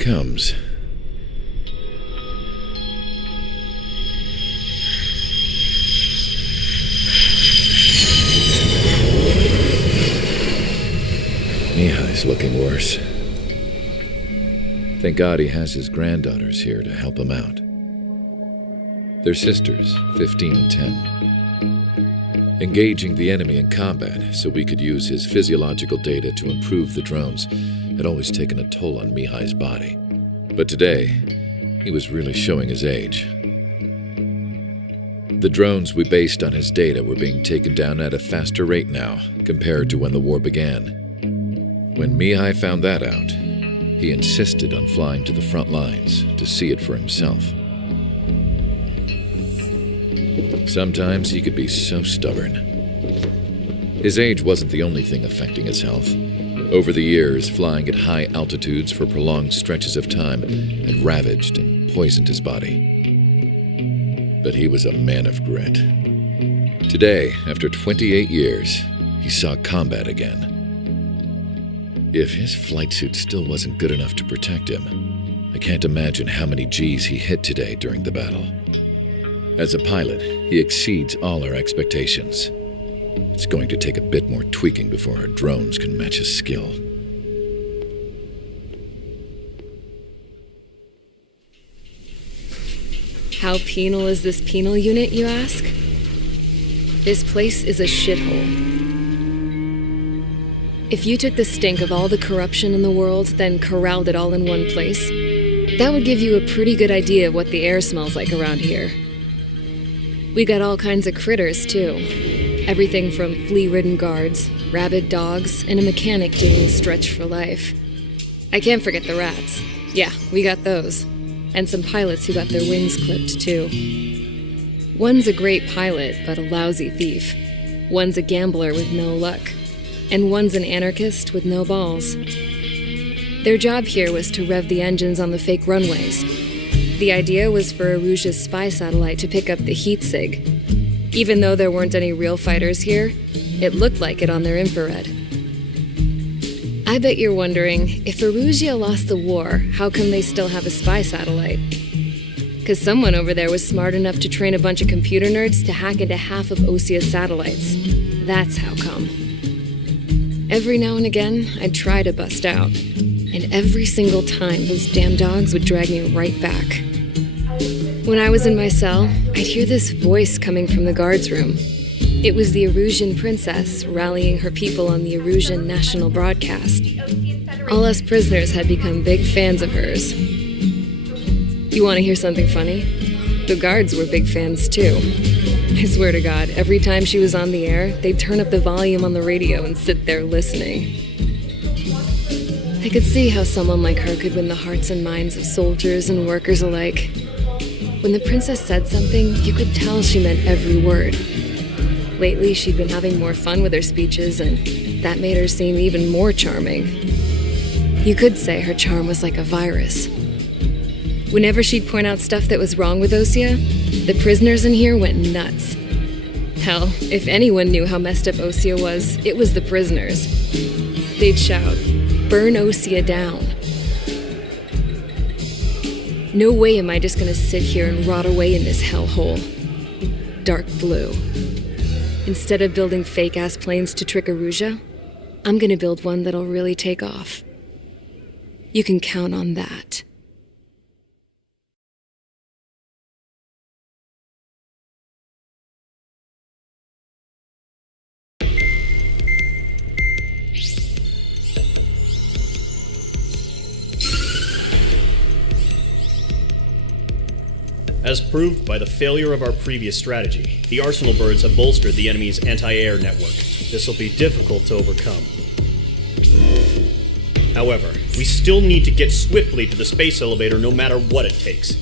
comes. Mihai's looking worse. Thank God he has his granddaughters here to help him out. They're sisters, 15 and 10. Engaging the enemy in combat so we could use his physiological data to improve the drones had always taken a toll on Mihai's body. But today, he was really showing his age. The drones we based on his data were being taken down at a faster rate now compared to when the war began. When Mihai found that out, he insisted on flying to the front lines to see it for himself. Sometimes he could be so stubborn. His age wasn't the only thing affecting his health. Over the years, flying at high altitudes for prolonged stretches of time had ravaged and poisoned his body. But he was a man of grit. Today, after 28 years, he saw combat again. If his flight suit still wasn't good enough to protect him, I can't imagine how many G's he hit today during the battle. As a pilot, he exceeds all our expectations. It's going to take a bit more tweaking before our drones can match his skill. How penal is this penal unit, you ask? This place is a shithole. If you took the stink of all the corruption in the world, then corralled it all in one place, that would give you a pretty good idea of what the air smells like around here. We got all kinds of critters, too. Everything from flea-ridden guards, rabid dogs, and a mechanic doing a stretch for life. I can't forget the rats. Yeah, we got those. And some pilots who got their wings clipped, too. One's a great pilot, but a lousy thief. One's a gambler with no luck. And one's an anarchist with no balls. Their job here was to rev the engines on the fake runways. The idea was for Erusia's spy satellite to pick up the heat sig. Even though there weren't any real fighters here, it looked like it on their infrared. I bet you're wondering, if Erusia lost the war, how come they still have a spy satellite? 'Cause someone over there was smart enough to train a bunch of computer nerds to hack into half of Osia's satellites. That's how come. Every now and again, I'd try to bust out. And every single time, those damn dogs would drag me right back. When I was in my cell, I'd hear this voice coming from the guards room. It was the Erusian princess rallying her people on the Erusian national broadcast. All us prisoners had become big fans of hers. You want to hear something funny? The guards were big fans too. I swear to God, every time she was on the air, they'd turn up the volume on the radio and sit there listening. I could see how someone like her could win the hearts and minds of soldiers and workers alike. When the princess said something, you could tell she meant every word. Lately, she'd been having more fun with her speeches, and that made her seem even more charming. You could say her charm was like a virus. Whenever she'd point out stuff that was wrong with Osia, the prisoners in here went nuts. Hell, if anyone knew how messed up Osia was, it was the prisoners. They'd shout, "Burn Osia down." No way am I just gonna sit here and rot away in this hellhole. Dark blue. Instead of building fake-ass planes to trick Erusia, I'm gonna build one that'll really take off. You can count on that. As proved by the failure of our previous strategy, the Arsenal birds have bolstered the enemy's anti-air network. This will be difficult to overcome. However, we still need to get swiftly to the space elevator no matter what it takes.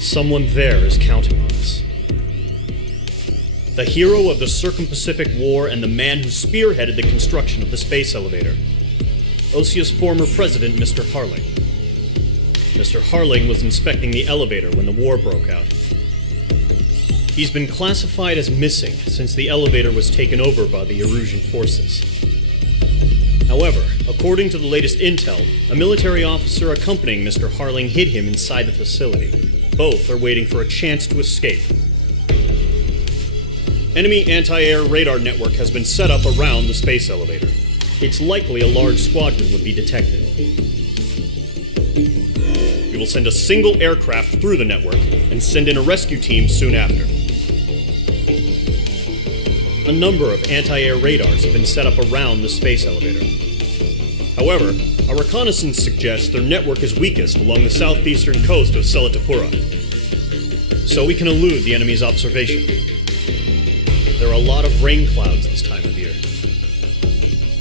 Someone there is counting on us. The hero of the Circum-Pacific War and the man who spearheaded the construction of the space elevator. Osia's former president, Mr. Harling. Mr. Harling was inspecting the elevator when the war broke out. He's been classified as missing since the elevator was taken over by the Erusian forces. However, according to the latest intel, a military officer accompanying Mr. Harling hid him inside the facility. Both are waiting for a chance to escape. Enemy anti-air radar network has been set up around the space elevator. It's likely a large squadron would be detected. We will send a single aircraft through the network and send in a rescue team soon after. A number of anti-air radars have been set up around the space elevator. However, our reconnaissance suggests their network is weakest along the southeastern coast of Selatapura, so we can elude the enemy's observation. There are a lot of rain clouds this time of year.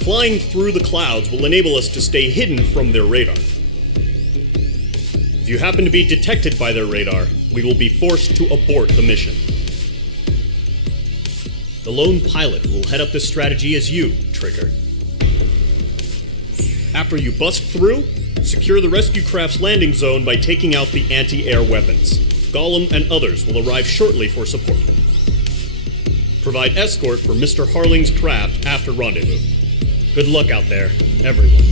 Flying through the clouds will enable us to stay hidden from their radar. If you happen to be detected by their radar, we will be forced to abort the mission. The lone pilot who will head up this strategy is you, Trigger. After you bust through, secure the rescue craft's landing zone by taking out the anti-air weapons. Gollum and others will arrive shortly for support. Provide escort for Mr. Harling's craft after rendezvous. Good luck out there, everyone.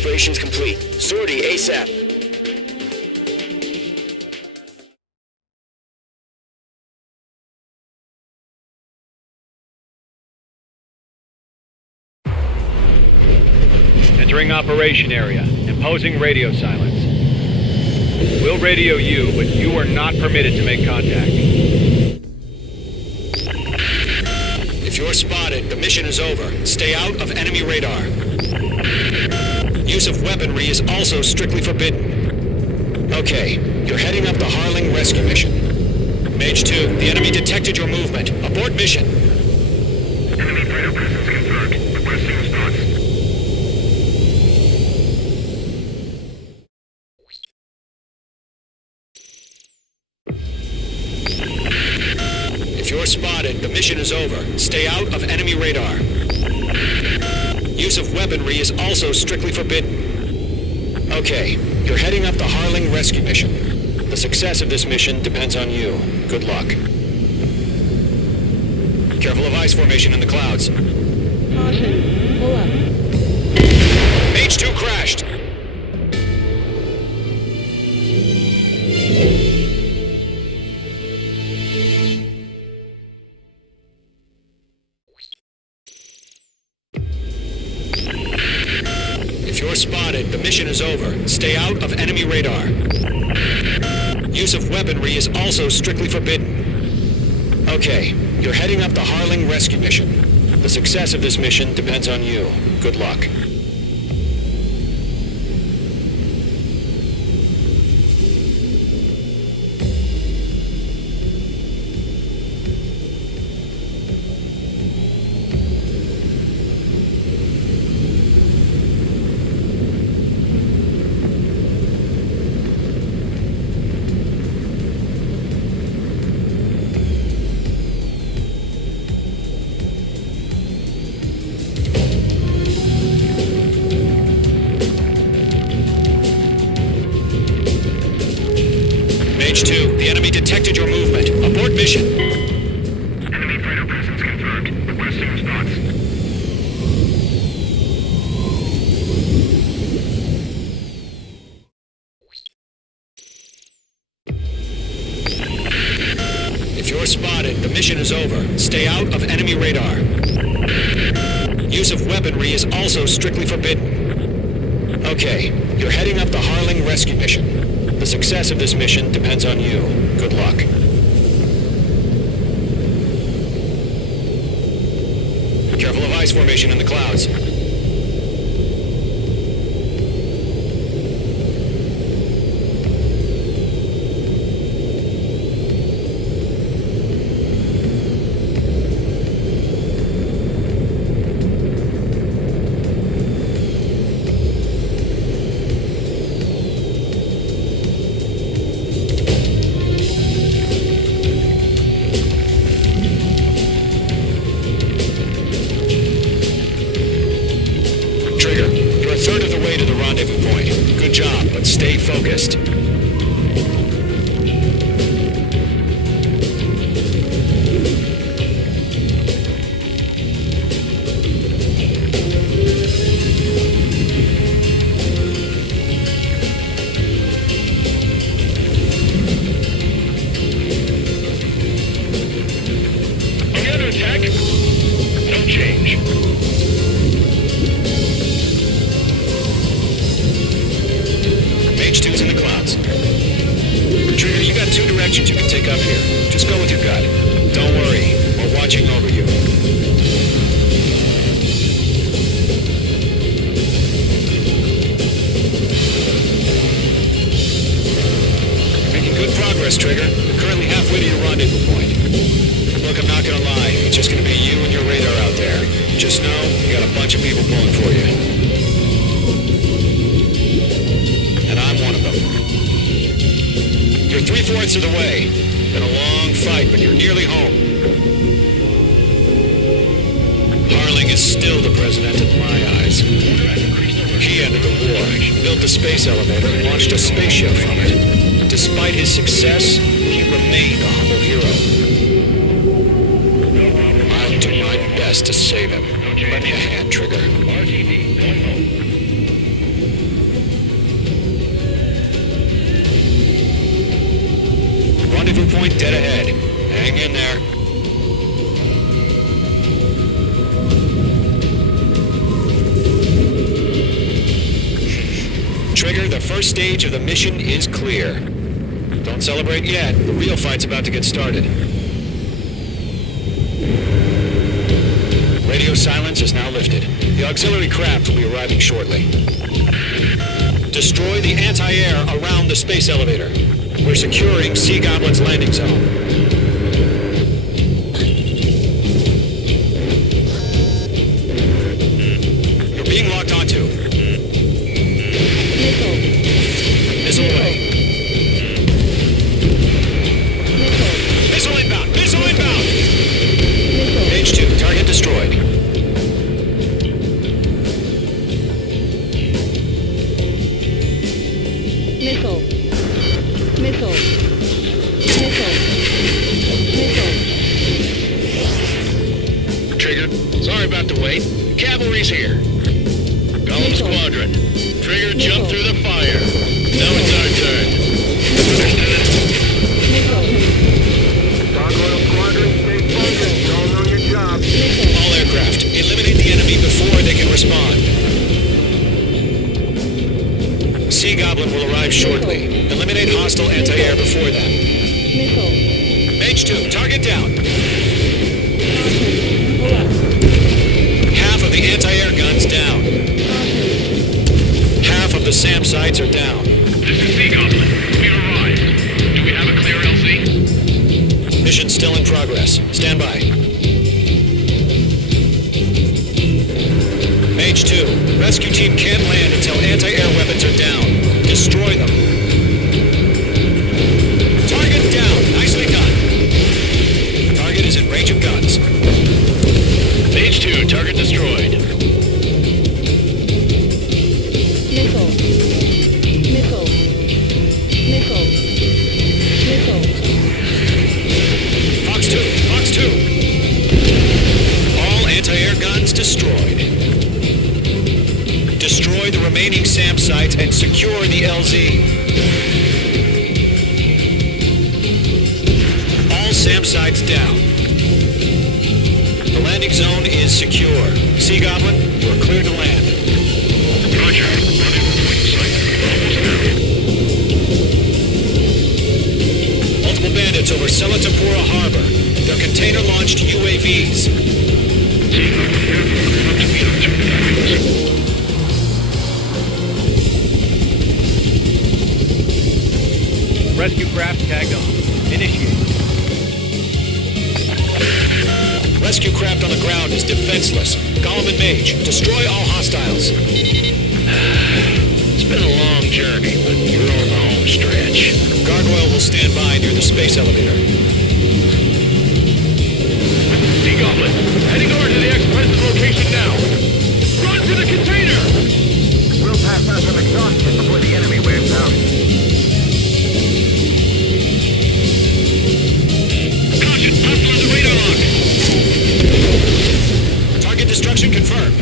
preparations complete. Sortie ASAP. Entering operation area. Imposing radio silence. We'll radio you, but you are not permitted to make contact. If you're spotted, the mission is over. Stay out of enemy radar. Use of weaponry is also strictly forbidden. Okay, you're heading up the Harling rescue mission. Mage 2, the enemy detected your movement. Abort mission. Enemy radar presence confirmed. Requesting response. If you're spotted, the mission is over. Stay out of enemy radar. Use of weaponry is also strictly forbidden. Okay, you're heading up the Harling rescue mission. The success of this mission depends on you. Good luck. Careful of ice formation in the clouds. Caution. Pull up. Mage 2 crashed. If you're spotted, the mission is over. Stay out of enemy radar. Use of weaponry is also strictly forbidden. Okay, you're heading up the Harling rescue mission. The success of this mission depends on you. Good luck. Mage 2, the enemy detected your movement. Abort mission. Enemy radar presence confirmed. Requesting response. If you're spotted, the mission is over. Stay out of enemy radar. Use of weaponry is also strictly forbidden. Okay, you're heading up the Harling rescue mission. The success of this mission depends on you. Good luck. Careful of ice formation in the clouds. Trigger, you're a third of the way to the rendezvous point. Good job, but stay focused. Any other attack? No change. Mage 2's in the clouds. Trigger, you got two directions you can take up here. Just go with your gut. Don't worry, we're watching over you. Making good progress, Trigger. You're currently halfway to your rendezvous point. Look, I'm not gonna lie. It's just gonna be you and your radar out there. Just know, you got a bunch of people pulling for you. And I'm one of them. You're 3/4 of the way. Been a long fight, but you're nearly home. Harling is still the president in my eyes. He ended the war, built the space elevator, and launched a spaceship from it. Despite his success, he remained a humble hero. I'll do my best to save him. Lend me a hand, Trigger. RTD, going home. point dead ahead. Hang in there. Trigger, the first stage of the mission is clear. Don't celebrate yet. The real fight's about to get started. Radio silence is now lifted. The auxiliary craft will be arriving shortly. Destroy the anti-air around the space elevator. We're securing Sea Goblin's landing zone. You're being locked onto. Missile away. Missile inbound! Missile inbound! Page 2, target destroyed. Missile. Missile. Missile. Missile. Trigger, sorry about the wait. Cavalry's here. Golem Squadron. Trigger, jump through the fire. Now it's our turn. Gargoyle Squadron, stay focused. Y'all know your job. All aircraft, eliminate the enemy before they can respond. Sea Goblin will arrive shortly. Eliminate hostile anti-air before that. Missile. Mage 2, target down. Half of the anti-air guns down. Half of the SAM sites are down. This is Sea Goblin. We've arrived. Do we have a clear LZ? Mission still in progress. Stand by. Mage 2, rescue team can't land until anti-air weapons are down. Destroy them. Target down. Nicely done. Target is in range of guns. Page 2, target destroyed. Missile. Missile. Missile. Missile. Fox 2, Fox 2. All anti-air guns destroyed. Destroy the remaining SAM sites and secure the LZ. All SAM sites down. The landing zone is secure. Sea Goblin, you are clear to land. Roger. Running point site. Almost Multiple bandits over Selatapura Harbor. They're container-launched UAVs. Rescue craft tagged on. Initiate. Rescue craft on the ground is defenseless. Golem and Mage, destroy all hostiles. It's been a long journey, but you're on the home stretch. Gargoyle will stand by near the space elevator. Sea Goblin, heading over to the ex-president's location now. Run to the container! We'll pass out some exhaustion before the enemy wears out. Caution, hostile on the radar lock. Target destruction confirmed.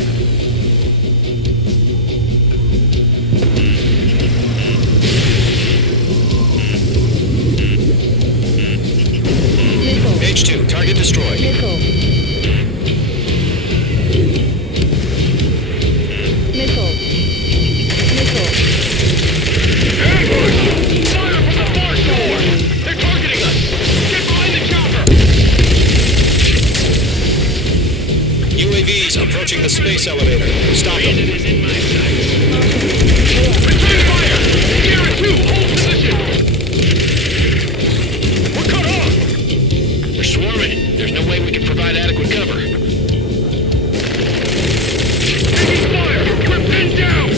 Missile. Page 2, target destroyed. Missile. Missile. Missile. Ambush! Fire from the far shore! They're targeting us! Get behind the chopper! UAVs approaching the space elevator. Stop them. is in my sights. Return fire! Sierra 2, hold position! We're cut off! They're swarming. There's no way we can provide adequate cover. Taking fire! We're pinned down!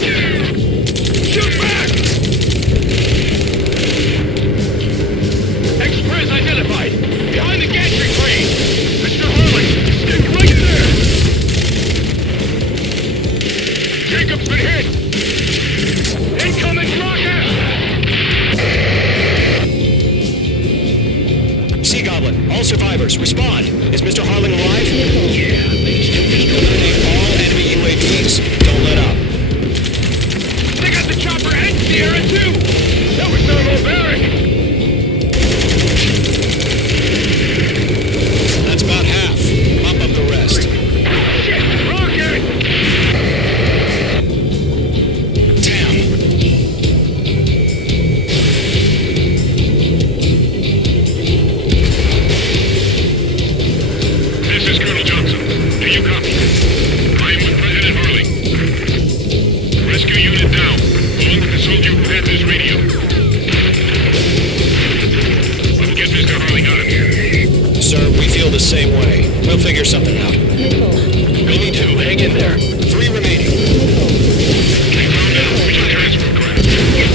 Shoot back! Express identified! Behind the gantry crane! Mr. Harley, stick right there! Jacob's been hit! Incoming rocket! Sea Goblin, all survivors, respond. Is Mr. Harling alive? Yeah, they still Eliminate all enemy UAVs. Don't let up. They got the chopper and Sierra too! That was Thermal Barrack! the same way. We'll figure something out. Nickel. Going 2, hang in there. 3 remaining.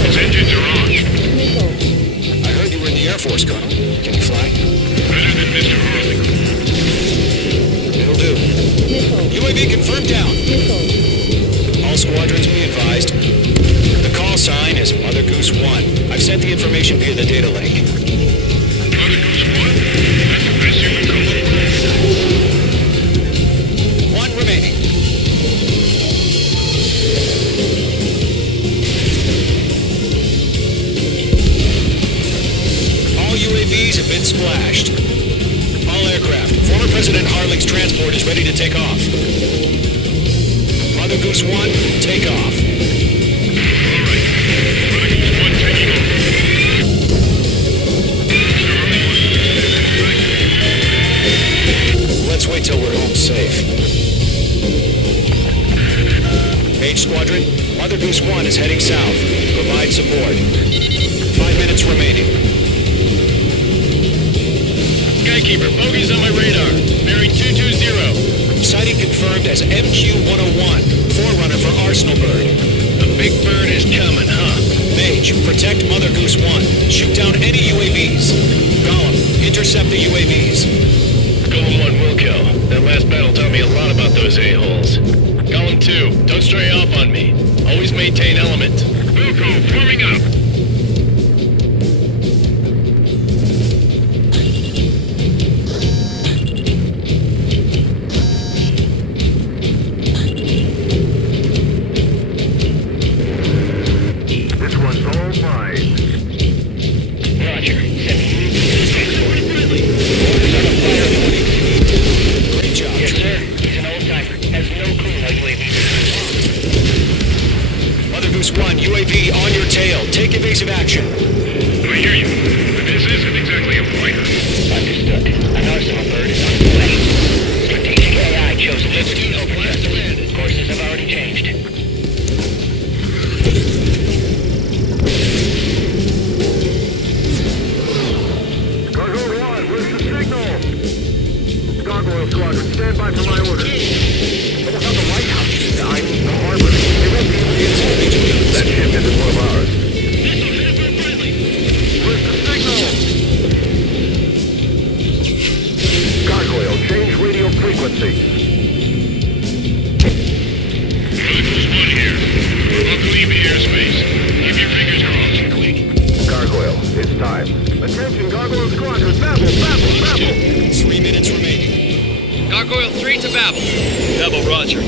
Its engines are on. Nickel. I heard you were in the Air Force, Colonel. Can you fly? Better than Mr. Harling. It'll do. Nickel. UAV confirmed down. Nickel. All squadrons be advised. The call sign is Mother Goose 1. I've sent the information via the data link. Mother Goose 1? That's the best you can call it. 1 remaining. All UAVs have been splashed. All aircraft. Former President Harling's transport is ready to take off. Mother Goose 1, take off. All right. Mother Goose 1 taking off. Mr. Harling. Let's wait till we're home safe. Mage Squadron, Mother Goose 1 is heading south. Provide support. 5 minutes remaining. Skykeeper, bogeys on my radar. Bearing 220. Sighting confirmed as MQ-101, forerunner for Arsenal Bird. The big bird is coming, huh? Mage, protect Mother Goose 1. Shoot down any UAVs. Gollum, intercept the UAVs. Golem 1 will kill. That last battle taught me a lot about those a-holes. Golem 2, don't stray off on me. Always maintain element. Wilco, forming up. This one's all mine. Roger. Great job. Yes, sir. He's an old-timer. Has no clue how UAVs Mother Goose 1, UAV on your tail. Take evasive action. I hear you. But this isn't exactly a fighter. Understood. An Arsenal bird is on its way. Strategic AI chosen for routine overjudgment. Courses have already changed. Gargoyle 1, where's the signal? Gargoyle Squadron, stand by for my orders. What about the lighthouse? I mean the harbor. They won't be able to use that ship isn't one of ours. Where's the signal? Gargoyle, change radio frequency. Gargoyle's 1 here. We're about to leave the airspace. Keep your fingers crossed. Gargoyle, it's time. Attention, Gargoyle Squadron, Babel, Babel, Babel! 3 minutes remaining. Gargoyle 3 to Babel. Double Roger.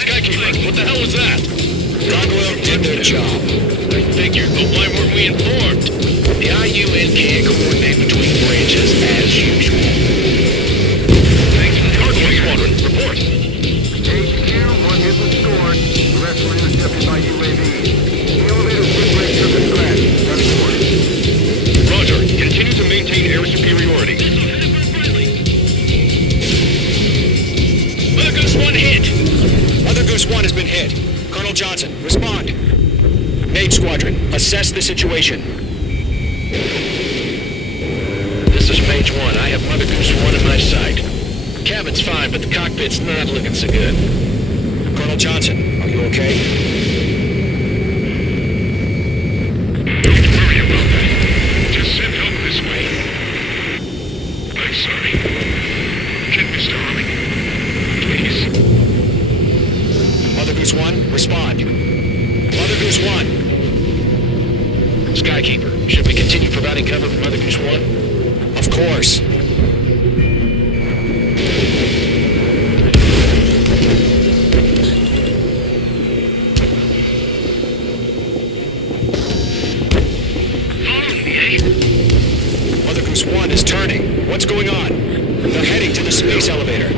Skykeeper, what the hell was that? Gargoyle did their job. I figured, but why weren't we informed? The IUN can't coordinate between branches as usual. Thanks for the Gargoyle Squadron. Report. HQ, 1 hit was scored. The rest were intercepted by UAV. The elevator swing brake circuit crash. Report. Roger. Continue to maintain air superiority. Mother Goose 1 hit. Mother Goose 1 has been hit. Colonel Johnson, respond. Mage Squadron, assess the situation. This is Mage 1. I have Mother Goose 1 in my sight. Cabin's fine, but the cockpit's not looking so good. Colonel Johnson, are you okay? Don't worry about that. Just send help this way. I'm sorry. Get Mr. Harling. Please. Mother Goose 1, respond. Mother Goose 1. Skykeeper, should we continue providing cover for Mother Goose 1? Of course. Mother Goose 1 is turning. What's going on? They're heading to the space elevator.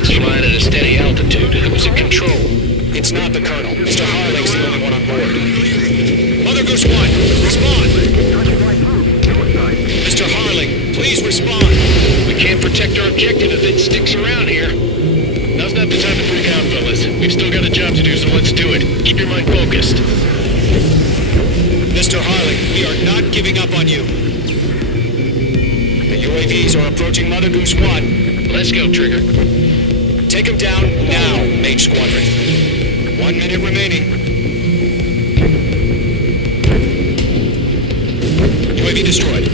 It's flying at a steady altitude. Who's in control? It's not the Colonel. Mr. Harling's the only one on board. Mother Goose 1, respond! Mr. Harling, please respond! We can't protect our objective if it sticks around here. Now's not the time to freak out, fellas. We've still got a job to do, so let's do it. Keep your mind focused. Mr. Harling, we are not giving up on you. The UAVs are approaching Mother Goose 1. Let's go, Trigger. Take him down now, Mage Squadron. 1 minute remaining. UAV destroyed.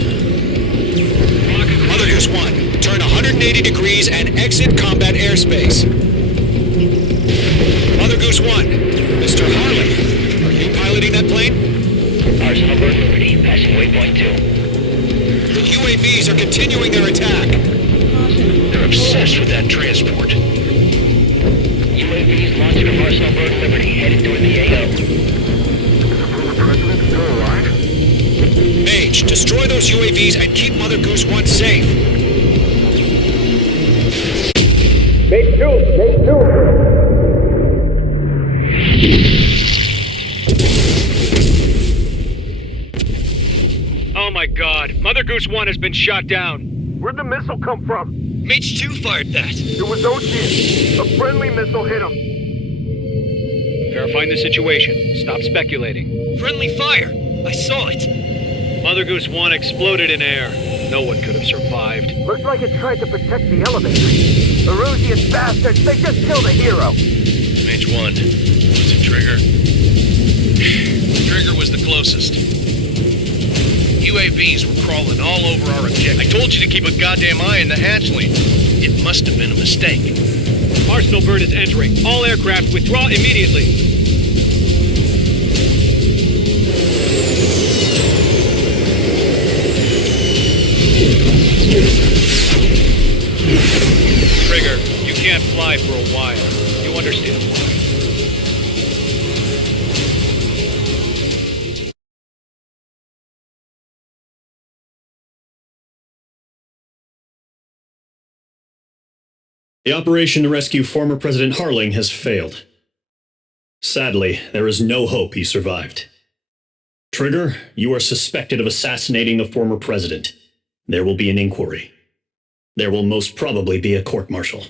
Mother Goose 1, turn 180 degrees and exit combat airspace. Mother Goose 1, Mr. Harling, are you piloting that plane? Arsenal Bird Liberty, passing waypoint 2. The UAVs are continuing their attack. They're obsessed with that transport. UAVs launching from Arsenal Bird Liberty, headed toward the AO. President still alive? Mage, destroy those UAVs and keep Mother Goose 1 safe. Mate 2! Mate 2! Oh my god, Mother Goose 1 has been shot down. Where'd the missile come from? Mage 2 fired that. It was Ocean. A friendly missile hit him. Verifying the situation. Stop speculating. Friendly fire. I saw it. Mother Goose 1 exploded in air. No one could have survived. Looks like it tried to protect the elevator. Erusian bastards, they just killed a hero. Mage 1. Was it Trigger? Trigger was the closest. UAVs were crawling all over our objective. I told you to keep a goddamn eye on the hatchling. It must have been a mistake. Arsenal Bird is entering. All aircraft withdraw immediately. Trigger, you can't fly for a while. You understand why. The operation to rescue former President Harling has failed. Sadly, there is no hope he survived. Trigger, you are suspected of assassinating the former president. There will be an inquiry. There will most probably be a court-martial.